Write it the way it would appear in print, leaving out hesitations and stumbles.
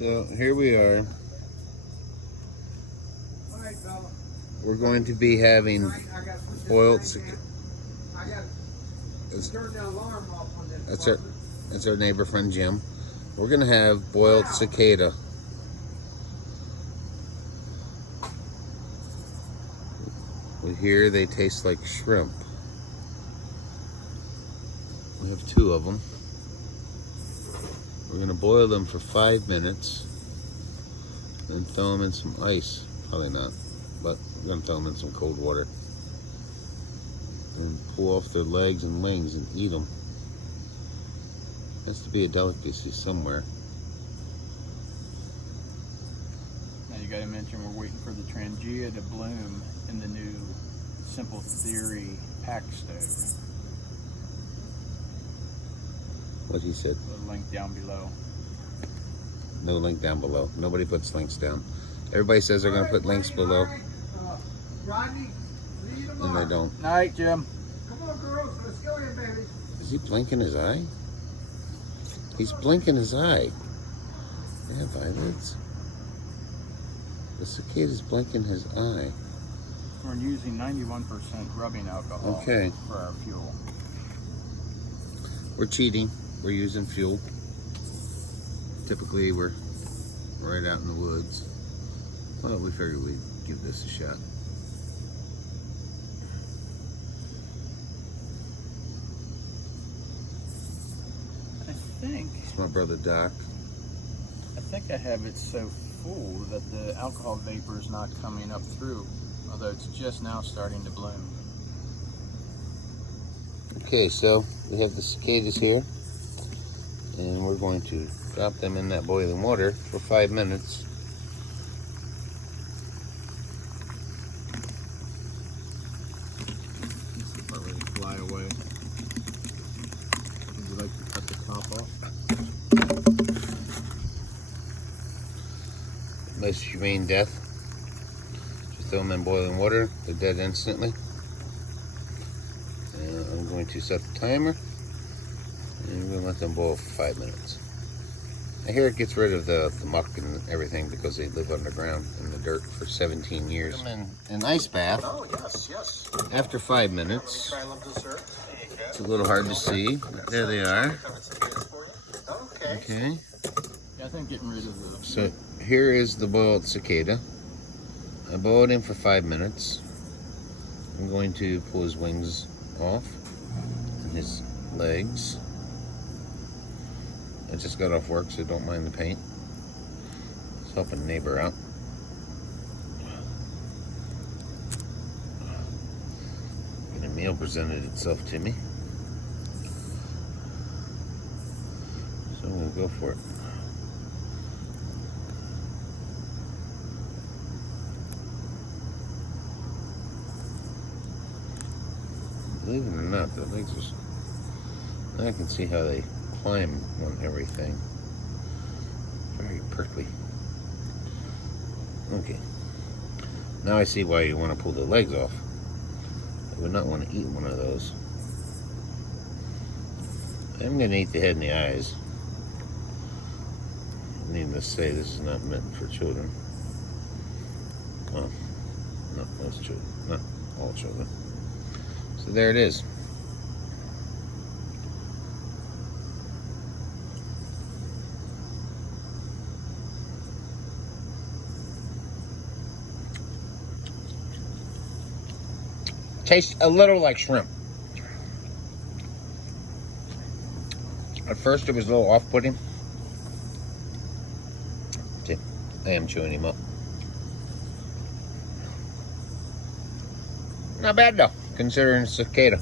So here we are. We're going to be having boiled cicada. That's our neighbor friend Jim. We're going to have boiled cicada. We hear they taste like shrimp. We have 2 of them. We're going to boil them for 5 minutes. Then throw them in some ice. Probably not, but we're going to throw them in some cold water. And pull off their legs and wings and eat them. Has to be a delicacy somewhere. Now you gotta mention we're waiting for the Trangia to bloom in the new Simple Theory pack stove. What he said. The link down below. No link down below. Nobody puts links down. Everybody says they're going to put links below. And they don't. Night, Jim. Come on, girls. Let's go in, baby. Is he blinking his eye? He's blinking his eye. They have eyelids. The cicada's blinking his eye. We're using 91% rubbing alcohol Okay. for our fuel. We're cheating. We're using fuel. Typically, we're right out in the woods. Well, we figured we'd give this a shot. It's my brother Doc. I think I have it so full that the alcohol vapor is not coming up through, although it's just now starting to bloom. Okay, so we have the cicadas here, and we're going to drop them in that boiling water for 5 minutes. Already fly away. Would you like to cut the top off? Most humane death. Just throw them in boiling water. They're dead instantly. And I'm going to set the timer. And we're going to let them boil for 5 minutes. I hear it gets rid of the muck and everything because they live underground in the dirt for 17 years. I'm in an ice bath. Oh, yes. After 5 minutes. Try a little dessert. It's a little hard to see, but there they are. Okay. Yeah, I think getting rid of the... So here is the boiled cicada. I boiled him for 5 minutes. I'm going to pull his wings off and his legs. I just got off work, so don't mind the paint. Just helping a neighbor out. And a meal presented itself to me. So we'll go for it. Believe it or not, the legs are... I can see how they climb on everything. Very prickly. Okay. Now I see why you want to pull the legs off. I would not want to eat one of those. I'm going to eat the head and the eyes. Needless to say, this is not meant for children. Well, not most children. Not all children. So there it is. Tastes a little like shrimp. At first it was a little off-putting. See, I am chewing him up. Not bad though, considering cicada.